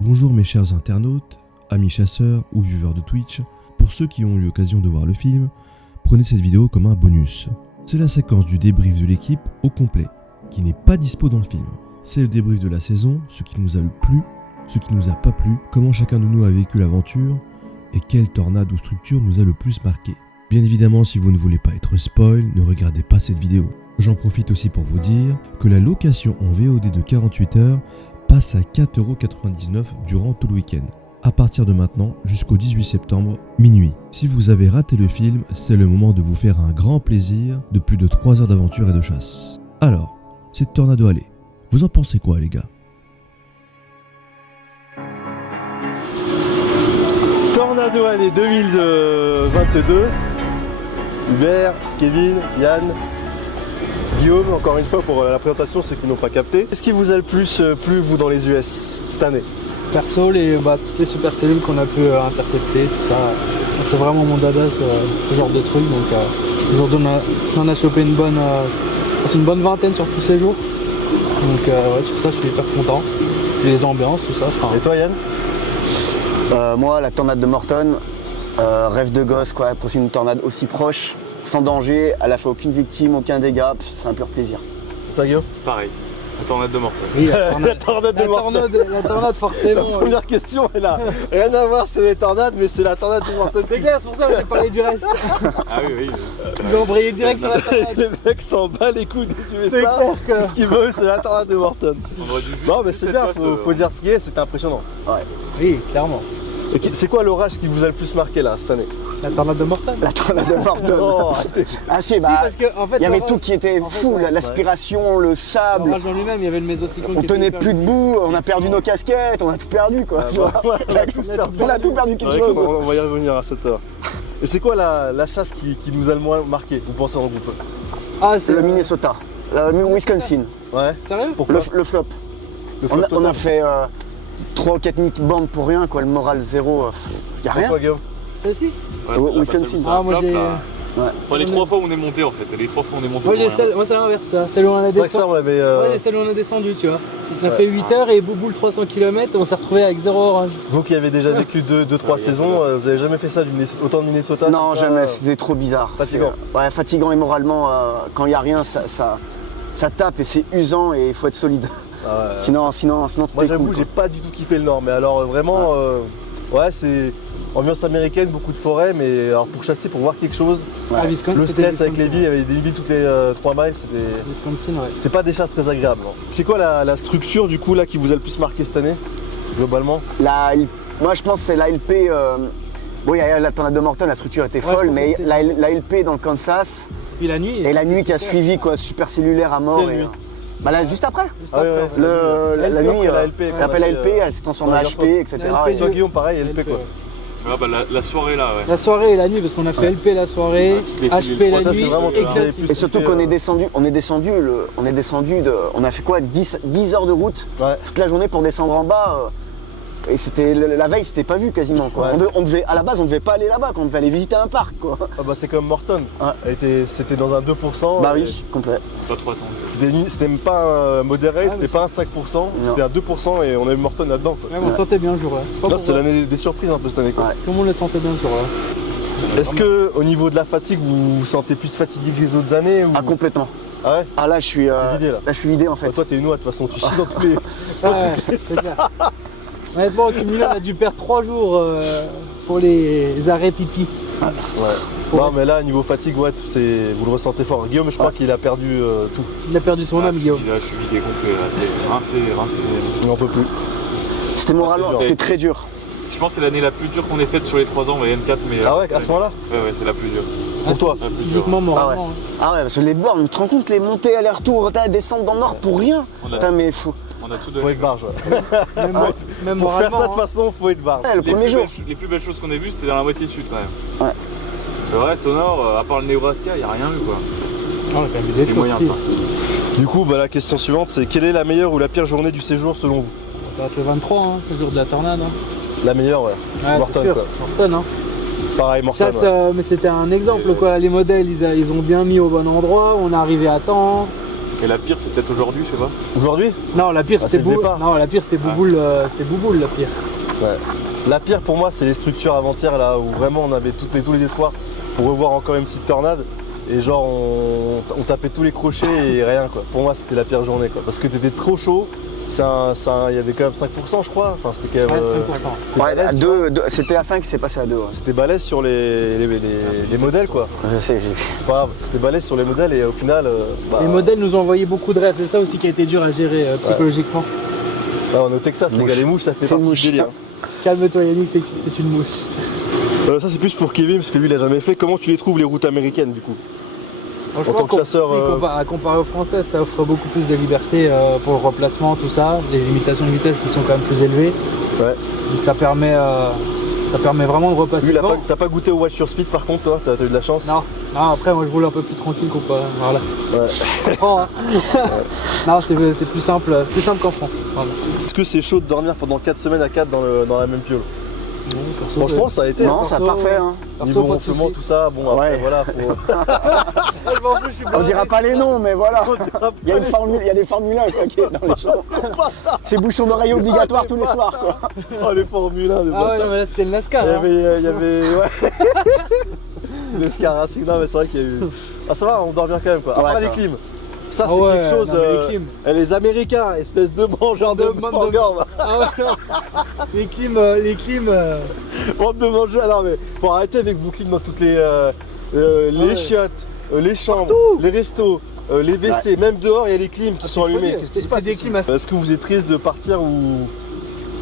Bonjour mes chers internautes, amis chasseurs ou viewers de Twitch. Pour ceux qui ont eu l'occasion de voir le film, prenez cette vidéo comme un bonus. C'est la séquence du débrief de l'équipe au complet, qui n'est pas dispo dans le film. C'est le débrief de la saison, ce qui nous a le plu, ce qui nous a pas plu, comment chacun de nous a vécu l'aventure, et quelle tornade ou structure nous a le plus marqué. Bien évidemment, si vous ne voulez pas être spoil, ne regardez pas cette vidéo. J'en profite aussi pour vous dire que la location en VOD de 48 heures passe à 4,99€ durant tout le week-end, à partir de maintenant jusqu'au 18 septembre, minuit. Si vous avez raté le film, c'est le moment de vous faire un grand plaisir de plus de 3 heures d'aventure et de chasse. Alors, cette Tornado Alley, vous en pensez quoi les gars? Tornado Alley 2022, Hubert, Kevin, Yann, Guillaume, encore une fois pour la présentation, ceux qui n'ont pas capté. Qu'est-ce qui vous a le plus plu vous dans les US cette année? Perso, toutes les super cellules qu'on a pu intercepter, tout ça, c'est vraiment mon dada ce genre de truc. Donc aujourd'hui on en a chopé une bonne vingtaine sur tous ces jours. Donc ouais, sur ça je suis hyper content. Et les ambiances, tout ça. Et toi Yann? Moi, la tornade de Morton, rêve de gosse, quoi, pour une tornade aussi proche, sans danger, elle a fait aucune victime, aucun dégât, c'est un pur plaisir. Et toi Guillaume? Pareil, la tornade de Morton. Oui, La tornade de Morton. La tornade forcément. La première question elle a rien à voir sur les tornades, mais c'est la tornade de Morton. C'est clair, c'est pour ça que j'ai parlé du reste. Ah oui. Ils ont embrayé direct sur la tornade. Les mecs s'en bat les couilles dessus et C'est ça, clair que- tout ce qu'ils veulent c'est la tornade de Morton. On aurait dû juste Non mais c'est cette bien, fois, faut dire ce qui est, c'était impressionnant. Oui, clairement. Et c'est quoi l'orage qui vous a le plus marqué là cette année? La tornade de Morton. La tornade de Morton. Non, arrêtez. Ah si, Si, bah, parce que, en fait, il y avait l'orage- tout qui était en fait, fou, ouais. l'aspiration, le sable, L'orage en lui-même, il y avait le mésocyclone. on qui était tenait hyper plus vif. debout, on a perdu nos casquettes, on a tout perdu quoi. tu vois. Ouais, on a tous perdu. On a tout perdu quelque Ouais, chose. on va y revenir à cette heure. Et c'est quoi la chasse qui nous a le moins marqué, vous pensez en groupe? Ah, C'est le Minnesota, le Wisconsin, Ouais. Sérieux? Pourquoi? le flop. Le On flop a total. fait 3 ou 4 nuits de bande pour rien, quoi, le moral zéro, y a rien. François Guillaume. Celle-ci? Ouais, Au c'est Wisconsin. un Ah, moi, flop, j'ai- là. Ouais. Enfin, les 3 fois où on est monté en fait, et les 3 fois où on est monté. Moi, pour rien. moi c'est l'inverse, ça. Celle où on a C'est vrai que ça descendu. on l'avait. Ouais, celle où on a descendu, tu vois. On a fait 8 heures et Bouboule 300 km et on s'est retrouvé avec 0 orage. Vous qui avez déjà vécu 2-3 Ouais, saisons, vous avez jamais fait ça autant de Minnesota? Non, comme ça, jamais, c'était trop bizarre. Fatigant. Ouais, fatigant et moralement, quand il n'y a rien, ça tape et c'est usant et il faut être solide. Ah ouais. Sinon Moi tout est j'avoue, cool. j'ai pas du tout kiffé le Nord, mais alors vraiment, ouais, c'est ambiance américaine, beaucoup de forêts, mais alors pour chasser, pour voir quelque chose, Ouais. Ah, Wisconsin, le c'était stress avec les Wisconsin. vies, il y avait des vies toutes les 3 miles, Wisconsin, ouais. c'était pas des chasses très agréables. Non. C'est quoi la structure du coup là qui vous a le plus marqué cette année, globalement? Moi je pense que c'est l'ALP. Bon, il y a la tornade de Morton, la structure était Ouais, folle, je pense mais que c'est- l'ALP dans le Kansas Puis la nuit. et la nuit qui a super. suivi, quoi, super cellulaire à mort. Quelle nuit? Bah là, juste après. Juste Ah ouais, après, ouais. ouais. La LP, nuit, après la LP, qu'on l'appel a fait, ALP, elle s'est transformée en dans HP, la etc. La LP, Toi Guillaume, pareil, LP quoi. Ah, bah, la soirée là, ouais. La soirée et la nuit, parce qu'on a fait LP la soirée, toutes les HP cellules. la Ça, c'est nuit vraiment et que vous avez classique. plus- Et surtout qu'on est descendu, on a fait quoi, 10 heures de route Ouais. toute la journée pour descendre en bas. Et c'était la veille, c'était pas vu quasiment quoi. Ouais. À la base, on devait pas aller là-bas, on devait aller visiter un parc quoi. Ah bah c'est comme Morton. Ouais. C'était dans un 2%. Bah et oui, complet. Pas trop attendu. C'était même pas un modéré, Ah, c'était mais pas un 5%, c'était un 2% et on a eu Morton là-dedans. Quoi. Ouais, mais on sentait bien le jour. Ouais. Là c'est l'année des surprises un peu cette année. Quoi. Ouais. Tout le monde le sentait bien le jour. Là. Est-ce que au niveau de la fatigue vous vous sentez plus fatigué que les autres années ou... Ah complètement. Ah ouais? Ah là je suis vidé, là. je suis vidé en fait. Bah, toi t'es une oie de toute façon, tu chies dans tous les. Ouais, c'est clair. Honnêtement, au cumulé, on a dû perdre 3 jours pour les arrêts pipi. Ouais. Non mais là niveau fatigue ouais vous le ressentez fort. Guillaume je crois qu'il a perdu tout. Il a perdu son âme, Guillaume. Je suis vidé complet là, c'est rincé. Il n'en peut plus. C'était moralement, dur. c'était très dur. Je pense que c'est l'année la plus dure qu'on ait faite sur les 3 ans, en moyenne 4, mais. Ah ouais, à ce moment-là? Ouais, c'est la plus dure. Pour toi? La plus dure. Physiquement, moralement. Ah ouais, parce que les bornes, tu te rends compte les montées aller-retour, descendre dans le nord pour rien. On a- Putain mais fou. On a tout Faut donné. être barge. Ouais. Même Pour faire moralement. ça de toute façon faut être barge. Ouais, le Les premier plus jour. belles- Les plus belles choses qu'on ait vues, c'était dans la moitié sud quand même. Ouais. Le reste au nord, à part le Nebraska, il n'y a rien vu quoi. On a quand même des C'est moyen choses. quoi. Du coup bah, la question suivante c'est quelle est la meilleure ou la pire journée du séjour selon vous? Ça va être le 23, hein, le jour de la tornade. Hein. La meilleure ouais. Ouais, Morton, c'est sûr. quoi. Morton, hein. Pareil Morton. Ça, Ouais. mais c'était un exemple quoi. Les modèles, ils ont bien mis au bon endroit. On est arrivé à temps. Et la pire, c'est peut-être aujourd'hui, je sais pas. Aujourd'hui, Non, la pire Ah, c'était c'est le départ. Non, la pire c'était Bouboule, la pire. la pire pour moi, c'est les structures avant-hier là où vraiment on avait tous les espoirs pour revoir encore une petite tornade. Et genre on tapait tous les crochets et rien quoi. Pour moi c'était la pire journée quoi. Parce que t'étais trop chaud. Il y avait quand même 5% je crois. Enfin c'était quand même. Ouais, 5%. C'était Ouais, balèze, à tu vois. c'était à 5, c'est passé à 2. Ouais. C'était balèze sur les modèles quoi. Je sais, j'ai vu. C'est pas grave, c'était balèze sur les modèles et au final. Bah, Les modèles nous ont envoyé beaucoup de rêves, c'est ça aussi qui a été dur à gérer psychologiquement. là, on est au Texas, les Mouche. gars, les mouches ça fait C'est une partie mouche. du délire. Calme-toi Yannick, c'est une mouche. Ça c'est plus pour Kevin parce que lui il a jamais fait. Comment tu les trouves les routes américaines du coup? Franchement, tant que chasseur, à comparer aux Français, ça offre beaucoup plus de liberté pour le replacement, tout ça, les limitations de vitesse qui sont quand même plus élevées. Ouais. Donc ça permet vraiment de repasser Lui, devant. t'as pas goûté au Watch Your Speed par contre, toi? T'as eu de la chance? Non, après moi je roule un peu plus tranquille comparé. Voilà. Ouais. Je comprends, hein. Non, c'est plus simple qu'en France. Voilà. Est-ce que c'est chaud de dormir pendant 4 semaines à 4 dans la même piole? Non, perso, Franchement, ça a été. Non, hein. c'est parfait. Hein. Niveau pas de ronflement, soucis. tout ça, bon après Ouais. voilà, On dira pas les noms, mais voilà. faut... Il y a des Formule 1 quoi, qui est dans les champs. C'est bouchon d'oreille obligatoire tous les soirs. Quoi. Oh les Formule 1, les Ah ouais, bâtards. non, mais là c'était le NASCAR. Il y hein. avait ouais. Les Scarracing, non mais c'est vrai qu'il y a eu... Ah ça va, on dort bien quand même quoi. Ouais, Après ça les va. clims, ça Ah c'est ouais, quelque chose... non, mais les clims. Les Américains, espèce de mangeurs de De- mangors, Ah ouais, non. Les clims. bande de mangeurs. Non mais faut arrêter avec vos clims dans toutes les Ouais. chiottes, les chambres, les restos, les WC, même dehors il y a les clims qui sont c'est allumés. folie. Qu'est-ce qui se C'est passe des ici? clims assez- Est-ce que vous êtes triste de partir ou...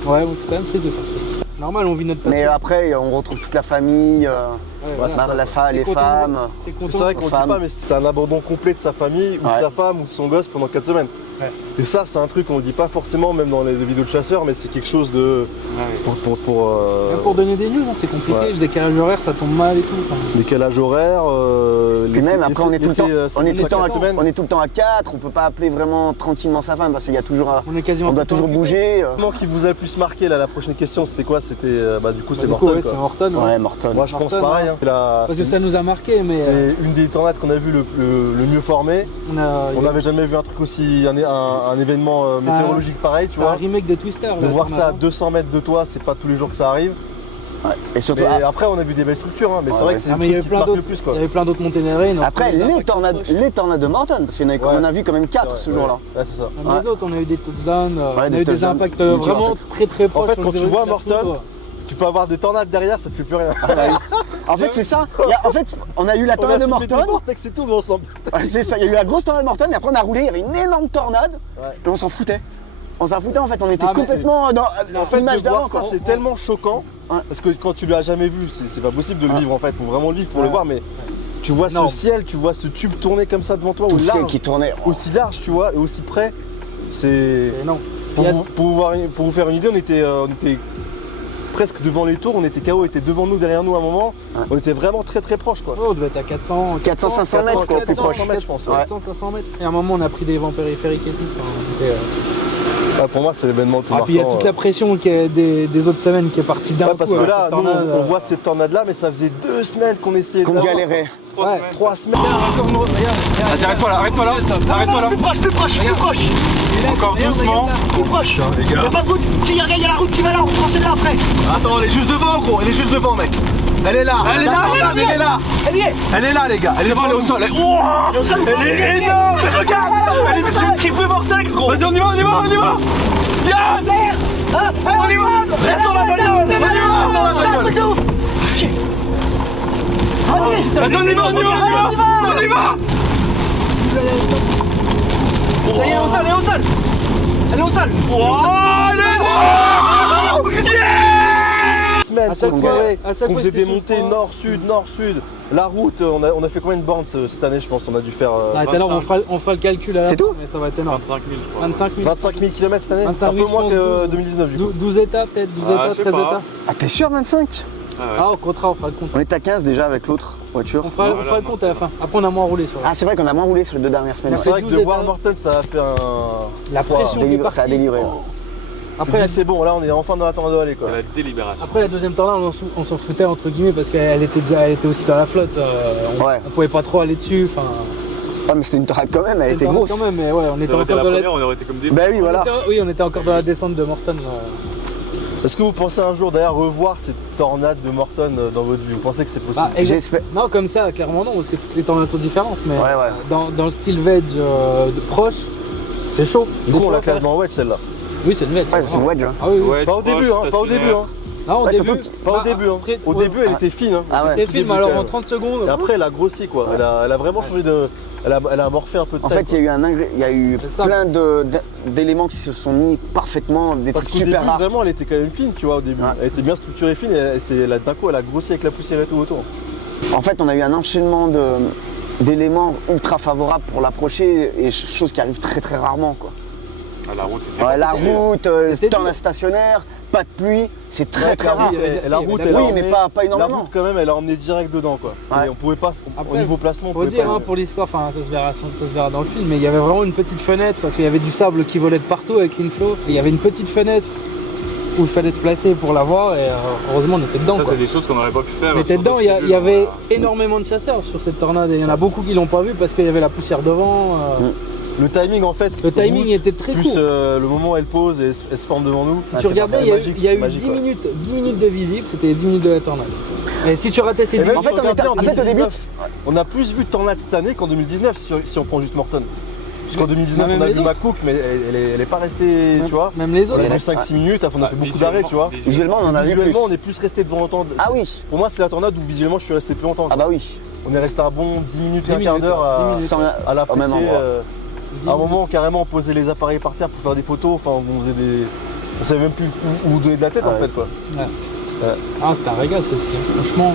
Ouais, bon, je suis quand même triste de partir. C'est normal, on vit notre passion. Mais après, on retrouve toute la famille, Ouais, voilà, c'est ça, les T'es content, femmes. T'es content. C'est vrai qu'on le dit Femme. pas, mais c'est un abandon complet de sa famille, ou de Ouais. sa femme, ou de son gosse pendant 4 semaines. Ouais. Et ça, c'est un truc qu'on le dit pas forcément, même dans les vidéos de chasseurs, mais c'est quelque chose de... Même pour donner des news, hein, c'est compliqué. Ouais. Le décalage horaire, ça tombe mal et tout. Enfin, décalage horaire... Puis même après, on est tout le temps, on est tout le temps à 4. On peut pas appeler vraiment tranquillement sa femme parce qu'il y a toujours, on est quasiment. on doit tout le temps toujours occupé. bouger. Comment qui vous a le plus marqué là, la prochaine question, c'était quoi? C'était du coup c'est Bah, du coup, Morton ouais, quoi. c'est Morton. Ouais. Ouais, Morton. Moi je pense Morton, pareil. ouais. Hein. Parce que ça nous a marqué, mais C'est une des tornades qu'on a vu le mieux formé. on On n'avait jamais vu un truc aussi, un événement Ça- météorologique pareil, tu c'est un vois. remake de Twister. De là, voir qu'on ça à a. 200 mètres de toi, c'est pas tous les jours que ça arrive. Ouais. Et surtout, Mais après on a vu des belles structures, hein. Mais c'est Ouais, vrai ouais. que c'est Ah, le mais il y truc avait qui te plein marque le d'autres. plus quoi. Il y avait plein d'autres Monténégrés. après, les tornades de Morton, parce qu'il y en a, Ouais. on a vu quand même 4 ce Ouais, jour-là. Ouais, c'est ça. Même les autres, on a eu des touchdowns, on a des eu des touchdowns, impacts multi vraiment impacts. très très proches. fait, sur quand le tu vois 0,9 Morton, quoi. Tu peux avoir des tornades derrière, ça te fait plus rien. En fait, c'est ça. En fait, on a eu la tornade de Morton. C'est tout, mais on s'en... Ouais, c'est ça. Il y a eu la grosse tornade de Morton et après on a roulé. Il y avait une énorme tornade Ouais. et on s'en foutait. On s'en foutait en fait. On était Ah, mais complètement dans En fait, l'image de voir d'avant. ça, quoi. c'est tellement choquant. Ouais. Parce que quand tu l'as jamais vu, c'est pas possible de le Ouais. vivre en fait. Faut vraiment le vivre pour Ouais. le voir. Mais tu vois Non. ce ciel, tu vois ce tube tourner comme ça devant toi, Tout au le ciel large, qui tournait. aussi large, tu vois, et aussi près. C'est C'est énorme. pour vous faire une idée, on était presque devant les tours. On était KO était devant nous, derrière nous à un moment. Ouais. On était vraiment très très proche quoi. Oh, on devait être à 400, 400-500 mètres, quoi, plus 400 proche. mètres, je pense. Ouais. 400-500 mètres. Et à un moment, on a pris des vents périphériques et tout. Enfin, c'était, Ouais, pour moi, c'est l'événement le plus Ah, puis il y a marquant, toute la pression qui est des autres semaines qui est partie d'un Ouais, coup. parce que avec là, cette nous, tornade, on voit cette tornade-là, mais ça faisait 2 semaines qu'on essayait de Qu'on l'avoir. galérait. Ouais. 3 semaines. Vas-y, arrête-toi là, arrête-toi là. Arrête-toi là. Plus proche, plus proche, plus proche. Encore doucement. Plus proche. Il y a pas de route. Si, regarde, il y a la route qui va là. On prend celle-là après. Attends, elle est juste devant, gros. Elle est juste devant, mec. Elle est là. Elle est là, La tornade, elle est là. Elle y est. Elle est là, les gars. Elle est C'est bon, elle est au sol. Elle est énorme. Mais regarde. Elle est sur une triple vortex, gros. Vas-y, on y va, on y va, on y va. Yann. On y va. Reste dans la bagnole. Reste dans la bagnole. Vas-y, on y va, on y va, on y va. On y va. Ça y est, elle est au sol, elle est au sol. Elle est au sol. Oh, elle est là. Semaine, À chaque qu'on fois- courait, à chaque on fois, faisait c'était des sur le montées point. nord-sud. La route, on a fait combien de bornes cette année, je pense. On a dû faire Ça va être alors, on fera le calcul à la C'est fin, tout mais ça va être énorme. 25 000, je crois. 25 000. 25 000 km cette année. 25 Un 000, peu moins je pense, que 12. 2019, du coup. 12 états peut-être, 12 Ah, états, je sais 13 pas. états. Ah, t'es sûr 25? Ah ouais. Ah, au contraire, on fera le compte. On est à 15 déjà avec l'autre voiture. On fera le compte à la fin. Après, on a moins roulé sur la. Ah, c'est vrai qu'on a moins roulé sur les 2 dernières semaines. C'est ouais. vrai que de 12 voir états. Morton, ça a fait un... La pression qui est partie. Ça a délivré. Oh. Je Après, me dis, c'est bon, là on est enfin dans la tornade aller quoi. C'est la délibération. Après la deuxième tornade, on s'en foutait entre guillemets parce qu'elle était aussi dans la flotte. Ouais. On pouvait pas trop aller dessus. Enfin, Ah, mais c'était une tornade quand même, elle était C'était grosse. quand même, mais ouais, on était Ça aurait été encore la dans la... première, on aurait été comme des. Bah oui, voilà. Oui, on était encore dans la descente de Morton. Est-ce que vous pensez un jour d'ailleurs revoir cette tornade de Morton dans votre vie? Vous pensez que c'est possible? J'espère. Non, comme ça, clairement non, parce que toutes les tornades sont différentes. Mais Ouais. dans le style veg proche, c'est chaud. Du coup, on la classe dans wedge celle-là. Oui, c'est une veg. Ouais, c'est une wedge. Ah oui, oui. Ouais, Pas au début, hein, pas au début. Hein. Non, au Ouais, début, surtout Pas au début. Hein. après, Au ouais. début, elle était fine. Hein. Ah ouais. T'es Tout film, début, alors quand en même. 30 secondes. Et après, elle a grossi quoi. Elle a vraiment changé de. Elle a morphé un peu de En taille, fait, il y a eu C'est ça. plein d'éléments qui se sont mis parfaitement, des parce trucs qu'au début, super rares. vraiment, elle était quand même fine, tu vois, au début. Ouais. Elle était bien structurée fine et d'un coup, elle a grossi avec la poussière et tout autour. En fait, on a eu un enchaînement d'éléments ultra favorables pour l'approcher et chose qui arrive très très rarement, quoi. Ah, la route était. Ouais, la route, C'était tornade dur. stationnaire, pas de pluie, c'est très Ouais, très la rare. route, la route, Oui, elle a mais emmené- pas La énormément. route, quand même, elle a emmené direct dedans, quoi. Ouais. Et on pouvait pas, au Après, niveau placement, on Faut pouvait dire, pas. hein, pour l'histoire, enfin ça se verra dans le film, mais il y avait vraiment une petite fenêtre parce qu'il y avait du sable qui volait de partout avec l'inflow. Et il y avait une petite fenêtre où il fallait se placer pour la voir et heureusement on était dedans. Ça, Quoi. c'est des choses qu'on n'aurait pas pu faire. On était sur dedans, d'autres il y cellules, avait voilà. énormément de chasseurs sur cette tornade et il y en a beaucoup qui l'ont pas vu parce qu'il y avait la poussière devant. Le timing, en fait. Le timing route, était très plus court. le moment où elle pose et elle se forme devant nous. Si tu regardais, il y a eu 10 minutes de visible, c'était les 10 minutes de la tornade. Et si tu ratais ces Et 10 même En minutes, si fait, on regardait en en fait, au début- 2019, on a plus vu de tornades cette année qu'en 2019 si on prend juste Morton. Puisqu'en 2019, même on a les vu autres. McCook, mais elle est pas restée, tu vois. même les On autres. a vu 5-6 minutes, on a fait beaucoup d'arrêts, tu vois. Visuellement, on en a vu plus. Visuellement, on est plus resté devant longtemps. Ah oui, Pour moi, c'est la tornade où visuellement je suis resté plus longtemps. ah quoi. bah oui. On est resté un bon 10 minutes, 10 un quart minutes, d'heure ouais, 10 à, minutes. Sans- à au même l'apprécier. endroit. À un moment, carrément, on posait les appareils par terre pour faire des photos. Enfin, on faisait des. On savait même plus où donner de la tête Ah en ouais. fait, quoi. Ah, c'était un régal celle-ci, franchement.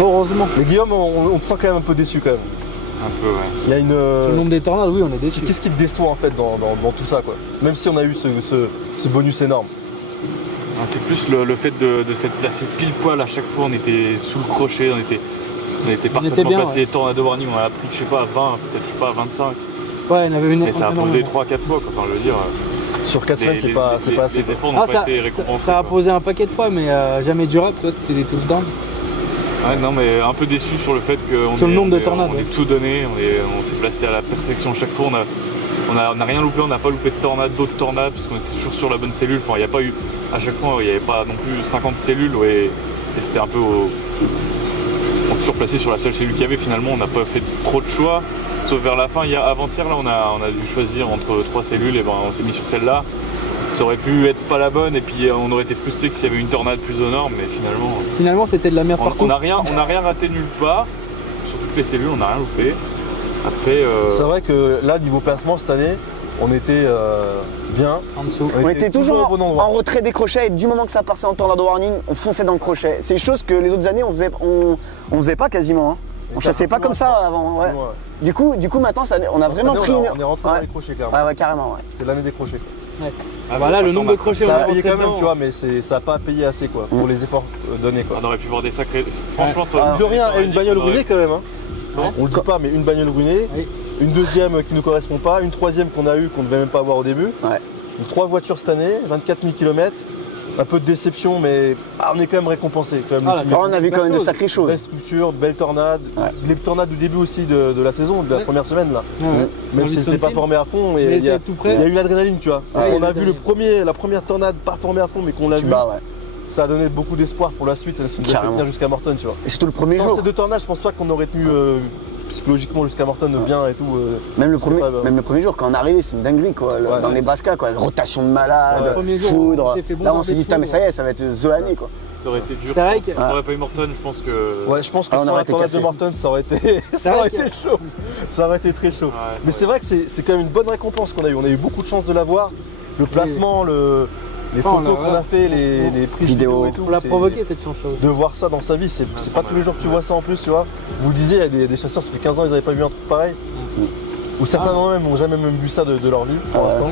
Heureusement. Mais Guillaume, on te sent quand même un peu déçu quand même. Un peu, ouais. Il y a une. Sur le nombre des tornades, oui, on est déçus. Qu'est-ce qui te déçoit en fait dans tout ça, quoi? Même si on a eu ce bonus énorme. Ah, c'est plus le fait de s'être placé pile poil à chaque fois. On était sous le crochet, on était parfaitement bien, placé. Tornado warning, on a pris, je sais pas, à 20, peut-être je sais pas, à 25. Ouais, il y en avait une Mais ça a posé énormément. 3-4 fois, quoi. Enfin, je veux dire. Sur 4 semaines, c'est pas assez. Les quoi. efforts n'ont Ah, pas ça, été récompensés. ça a quoi. posé un paquet de fois, mais jamais durable, tu vois, c'était des touchdowns. Ouais, non, mais un peu déçu sur le fait qu'on Sur le nombre de tornades, on ouais. est tout donné, on s'est placé à la perfection chaque fois. On a rien loupé, on n'a pas loupé de tornades, d'autres tornades, parce qu'on était toujours sur la bonne cellule. Enfin, il n'y a pas eu, à chaque fois, il n'y avait pas non plus 50 cellules, ouais, et c'était un peu on s'est toujours placé sur la seule cellule qu'il y avait. Finalement, on n'a pas fait trop de choix, sauf vers la fin. Avant-hier, là, on a dû choisir entre 3 cellules, et ben on s'est mis sur celle-là. Ça aurait pu être pas la bonne, et puis on aurait été frustré que s'il y avait une tornade plus au nord, mais finalement. Finalement, c'était de la merde On partout. n'a rien raté nulle part, sur toutes les cellules, on n'a rien loupé. Après, C'est vrai que là, niveau placement cette année, on était bien. En dessous. On était toujours au bon endroit. en retrait des crochets et du moment que ça passait en tornado warning, on fonçait dans le crochet. C'est une chose que les autres années on faisait pas quasiment. Hein. On chassait pas comme ça avant. Ouais. Du coup maintenant on a vraiment pris On une. est rentré Ouais. dans les crochets, clairement. Ouais, carrément. Ouais. C'était l'année des crochets. Voilà, le nombre de crochets, on Ça a a payé rentré quand même, dedans. tu vois, mais ça n'a pas payé assez, quoi, pour les efforts donnés, quoi. on aurait pu voir des sacrés. Franchement, ça aurait De pu- rien, ça aurait et une dit bagnole qu'on aurait- ruinée quand même. Hein. Comment On le dit pas, mais une bagnole ruinée, Oui. une deuxième qui ne correspond pas, une troisième qu'on a eue qu'on ne devait même pas avoir au début. Ouais. Donc 3 voitures cette année, 24 000 km. Un peu de déception, mais on est quand même récompensé. Quand même, Ah, le film d'accord. est On a vu quand même de sacrées cool. choses. Belle structure, belle tornade. Ouais. Les tornades du début aussi de la saison, de la Ouais. première semaine là. Ouais, ouais. Même Dans si c'était pas Wisconsin. formé à fond, Il et il y a était tout près. il y a eu l'adrénaline, tu vois. Ouais, On a il vu la première tornade pas formée à fond, mais qu'on l'a Tu vu. bats, ouais. Ça a donné beaucoup d'espoir pour la suite. Ça nous a fait Carrément. tenir jusqu'à Morton, tu vois. Et surtout le premier Sans jour. ces deux tornades, je pense pas qu'on aurait tenu psychologiquement jusqu'à Morton bien et tout. Même le, c'est premier, pas- même le premier jour, quand on est arrivé, c'est une dinguerie quoi. Ouais. Dans le Nebraska, quoi. Rotation de malade, Ouais. Le premier jour, foudre. on s'est fait Là, on bombarder s'est dit, de putain, mais foudre. ça y est, ça va être the année quoi. Ça aurait été dur. C'est vrai Je pense. que- On n'aurait pas eu Morton, je pense que. Ouais, je pense que Ah, on sans aurait la été tornade de cassé. Morton, ça aurait été, ça vrai aurait que- été chaud. Ça aurait été très chaud. Ouais, Mais c'est vrai que c'est quand même une bonne récompense qu'on a eu. On a eu beaucoup de chance de l'avoir. Le placement, les Oh, photos là, qu'on là. a fait, les prises Vidéo. vidéo et tout. On l'a c'est- provoqué cette chance-là aussi. De voir ça dans sa vie, c'est pas tous les jours que tu vois ça en plus, tu vois. Vous le disiez, il y a des chasseurs, ça fait 15 ans, ils n'avaient pas vu un truc pareil. Ou certains même n'ont jamais même vu ça de leur vie pour Ouais. l'instant.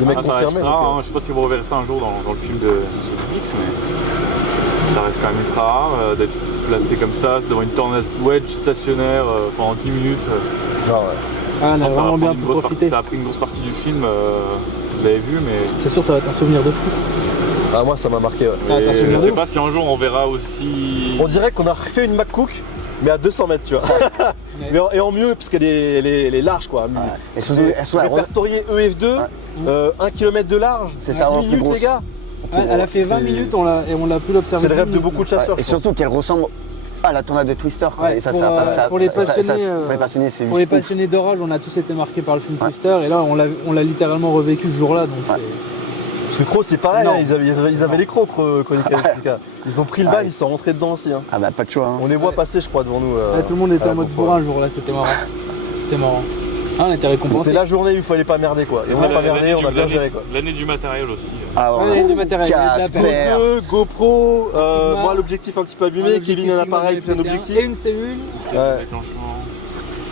Des mecs Ah, ça confirmés. restera, donc, hein. Je sais pas si vous reverrez ça un jour dans le film de X, mais ça reste quand même ultra rare d'être placé comme ça, devant une tornade wedge stationnaire pendant 10 minutes. Ah, ouais. on a Ça vraiment va bien prendre une grosse profité. partie- ça a pris une grosse partie du film, vous l'avez vu, mais C'est sûr, ça va être un souvenir de fou. Ah, moi, ça m'a marqué. Ouais. Ah, mais t'as je souvenir de sais ouf. pas si un jour on verra aussi. On dirait qu'on a refait une McCook mais à 200 mètres, tu vois. Et en mieux, parce qu'elle est large, quoi. Et C'est surtout, elles sont répertorié EF2, 1 km de large, C'est ça, 10 en plus minutes, grosse. les gars. Elle a fait 20 C'est- minutes, et on l'a pu l'observer. C'est le 10 rêve de minutes. beaucoup de chasseurs. Et je pense. surtout qu'elle ressemble à la tornade de Twister. Quoi. Ouais, Et ça, pour, ça, euh, ça- pour les ça- ça- passionnés, pour les passionnés, c'est Pour les juste ouf. passionnés d'orage, on a tous été marqués par le film Twister, et là on l'a littéralement revécu ce jour-là. Donc Ouais. Parce que Croc, c'est pareil, Non. hein, ils avaient les crocs, Chronica Electrica. Ils ont pris le ban, Ouais. ils sont rentrés dedans aussi. Hein. Ah bah pas de choix. Hein. On les voit passer, je crois, devant nous. tout le monde était à la en mode GoPro. bourrin ce jour-là, c'était marrant. C'était marrant. Ah, on était récompensés. C'était la journée où il fallait pas merder, quoi. Et on n'a pas merdé, on a bien géré, quoi. L'année du matériel aussi. Ah Ouais, il y a du matériel, il y a de la Casper. paire. GoPro, Sigma. moi l'objectif un petit peu abîmé, Un Kevin un Sigma, appareil j'avais puis un pété objectif. Et une cellule, C'est Ouais. le déclenchement.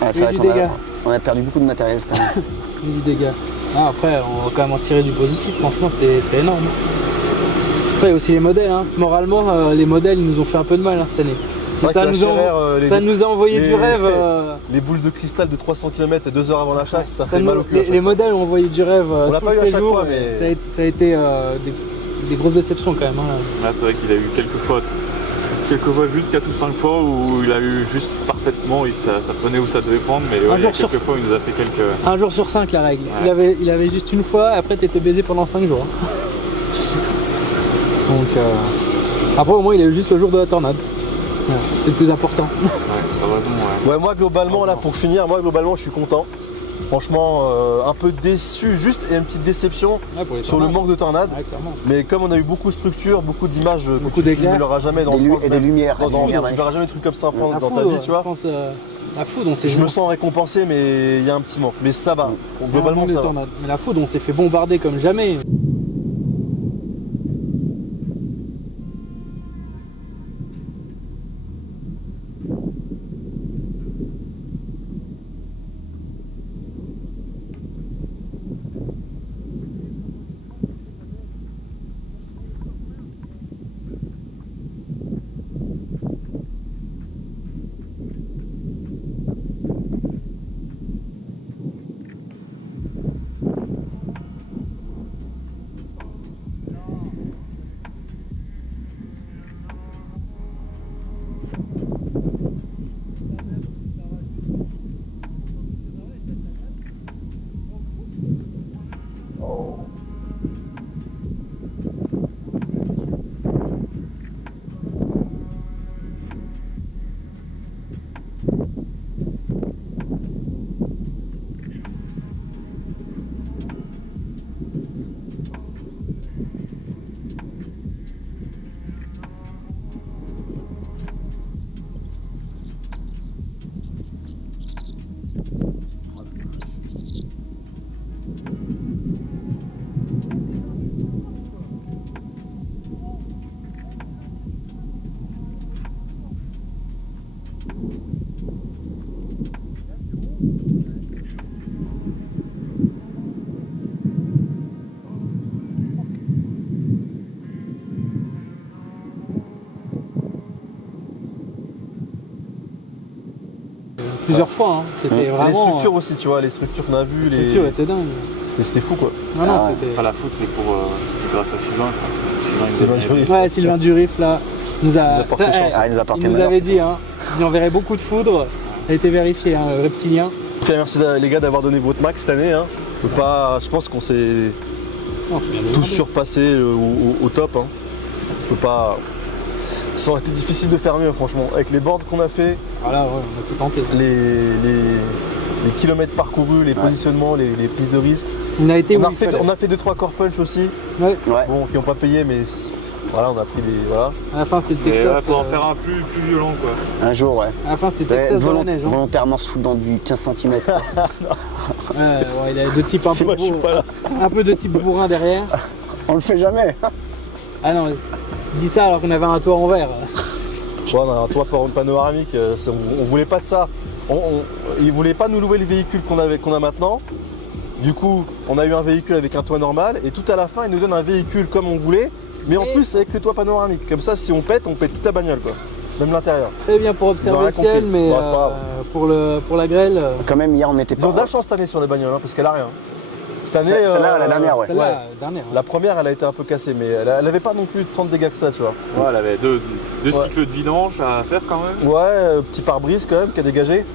Ouais, c'est Et vrai du qu'on a, dégât. on a perdu beaucoup de matériel cette année. et du dégât. Ah, après, on va quand même en tirer du positif, franchement, c'était énorme. Après, il y a aussi les modèles. Hein. Moralement, les modèles, ils nous ont fait un peu de mal hein, cette année. C'est vrai Ça, que la nous a, chaleur, ça nous a envoyé du rêve. les boules de cristal de 300 km et 2 heures avant la chasse, ça Ça fait nous- mal au cul. à chaque les modèles ont envoyé du rêve On l'a tous pas eu à ces chaque jours, fois, mais- ça a été des grosses déceptions quand même. Hein. Là, c'est vrai qu'il a eu quelques fois juste 4 ou 5 fois où il a eu juste parfaitement, ça prenait où ça devait prendre, mais ouais, il y a jour sur quelques fois où il nous a fait quelques. Un jour sur 5 la règle. Ouais. Il avait juste une fois, après t'étais baisé pendant 5 jours. Donc après au moins il a eu juste le jour de la tornade. Ouais, c'est le plus important. Ouais, heureusement, ouais. Ouais, moi globalement, là pour finir, je suis content. Franchement, un peu déçu, juste et une petite déception Ouais, pour les sur le tornades. manque de tornades. Ouais, clairement. Mais comme on a eu beaucoup de structures, beaucoup d'images que Beaucoup tu d'éclairs. filmeras jamais dans Des France, et des même. lumières. Non, des dans lumières France, tu verras jamais des trucs comme ça en France La dans ta foudre, vie, tu vois. je pense, la foudre, on s'est Je me sens récompensé, mais il y a un petit manque. Mais ça va, globalement des ça va. tornades. Mais la foudre, on s'est fait bombarder comme jamais. Plusieurs fois, hein. C'était Les vraiment. structures aussi, tu vois, les structures qu'on a vues, Les structures étaient dingues. c'était fou quoi. Non, non, Ah ouais. c'était. Enfin, la foot, c'est grâce à Sylvain. Quoi. Sylvain, il nous a Sylvain mis- Jury. Ouais, Sylvain Durif là nous a apporté ça, chance. Ah, il nous a apporté il nous malheur. avait dit hein, il enverrait beaucoup de foudre. Ça a été vérifié, hein, reptilien. En tout cas, merci les gars d'avoir donné votre max cette année. Hein. On peut pas, je pense qu'on s'est Non, c'est bien tous demandé. surpassés au top. Hein. On peut pas. Ça aurait été difficile de faire mieux, franchement. Avec les boards qu'on a fait, Voilà, ouais, on a tout tenté. les kilomètres parcourus, les positionnements, les prises de risque. On a été où On a, il fallait. on a fait 2-3 core punch aussi, Ouais. Ouais. bon, qui n'ont pas payé, mais voilà, on a pris des. Voilà. À la fin c'était le Mais Texas. ouais, faut en faire un plus violent quoi. Un jour, ouais. À la fin c'était Ouais, Texas dans la neige. Hein. volontairement se foutre dans du 15 cm. Ouais, il avait deux types un peu, Moi, je suis pas là. un peu de type bourrin derrière. On le fait jamais. Ah non, dis ça alors qu'on avait un toit en verre. Ouais, on a un toit panoramique, on voulait pas de ça. Ils voulaient pas nous louer le véhicule qu'on a maintenant. Du coup, on a eu un véhicule avec un toit normal et tout à la fin, ils nous donnent un véhicule comme on voulait, mais en Et- plus avec le toit panoramique. Comme ça, si on pète toute la bagnole, quoi. Même l'intérieur. Très bien pour Ils ont observer rien le ciel, compris. mais Bon, c'est pas grave. pour la grêle. Quand même, hier, on était Ils ont pas. de la chance cette année sur les bagnoles, hein, parce qu'elle a rien. Cette année, Celle-là, la dernière, ouais. Celle-là, la dernière. La première, elle a été un peu cassée, mais elle avait pas non plus tant de dégâts que ça, tu vois. Ouais, elle avait deux Ouais. cycles de vidange à faire quand même. Ouais, petit pare-brise quand même qui a dégagé.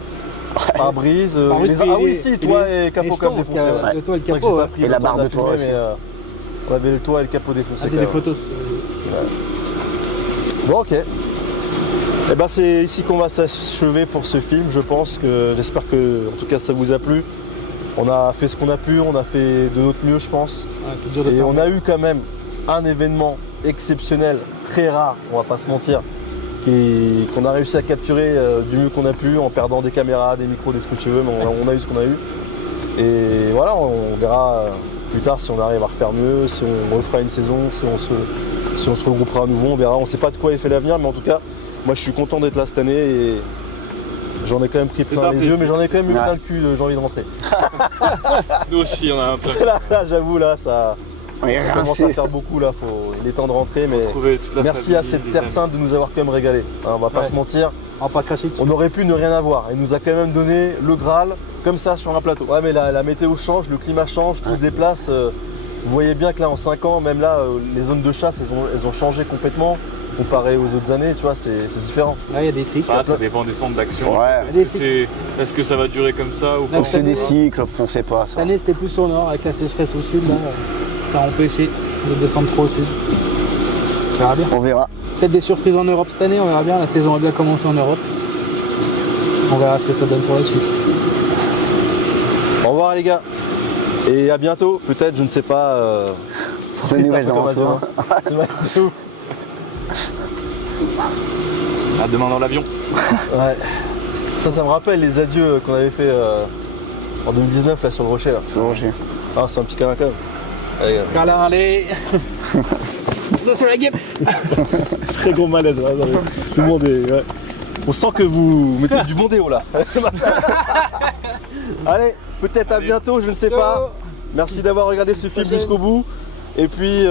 Pare-brise. Pare-brise, Ah oui, et si, les- toit et et capot les comme stands, défoncé. parce Ouais. que le toit et le C'est vrai que capot, j'ai pas ouais. pris Et le la temps barre de la toit filmer, aussi. mais on avait le toit et le capot défoncé. Ah, j'ai quand des même. photos. Bon, ok. Eh ben, c'est ici qu'on va s'achever pour ce film. Je pense que j'espère que, en tout cas, ça vous a plu. On a fait ce qu'on a pu, on a fait de notre mieux, je pense. Ouais, c'est dur de Et faire. on a eu quand même un événement exceptionnel, très rare, on va pas se mentir, qu'on a réussi à capturer du mieux qu'on a pu en perdant des caméras, des micros, des ce que tu veux, mais on a eu ce qu'on a eu. Et voilà, on verra plus tard si on arrive à refaire mieux, si on refera une saison, si on se regroupera à nouveau, on verra. On sait pas de quoi est fait l'avenir, mais en tout cas, moi je suis content d'être là cette année et j'en ai quand même pris plein un les plaisir. yeux, mais j'en ai quand même eu Ouais. plein le cul, j'ai envie de rentrer. Nous aussi, on a un peu Là, j'avoue, là, ça On est commence à rincé. faire beaucoup, là, il est temps de rentrer, mais trouvé toute la merci famille, à cette les Terre amis. Sainte de nous avoir quand même régalé. Hein, on va pas Ouais. se mentir, On va pas cracher dessus. on aurait pu ne rien avoir. Il nous a quand même donné le Graal, comme ça, sur un plateau. Ouais, mais la météo change, le climat change, tout se déplace. Vous voyez bien que là, en 5 ans, même là, les zones de chasse, elles ont changé complètement. Comparé aux autres années, tu vois, c'est différent. Là, il y a des cycles. Ah, ça dépend des centres d'action. Ouais. Est-ce que ça va durer comme ça ou pas? Non, C'est des Ouais. cycles, on sait pas Cette ça. année, c'était plus au nord, avec la sécheresse au sud. Là, ça a empêché de descendre trop au sud. On verra bien. On verra. Peut-être des surprises en Europe cette année, on verra bien. La saison a bien commencé en Europe. On verra ce que ça donne pour la suite. Au revoir, les gars. Et à bientôt, peut-être, je ne sais pas. Pour de triste un nouvelles peu comme aventures. avion, hein. C'est mal de ouf. À demain dans l'avion. Ouais. Ça me rappelle les adieux qu'on avait fait en 2019 là sur le rocher là. C'est bon, j'ai- Ah, c'est un petit câlin quand même. Allez, Câlin, allez. Attention la guêpe. très gros malaise. Ouais, non, mais tout le monde est. Ouais. On sent que vous mettez du bon déo là. Allez, peut-être à bientôt, je ne sais pas. Merci d'avoir regardé ce film jusqu'au bout. Et puis,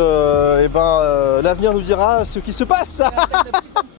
l'avenir nous dira ce qui se passe.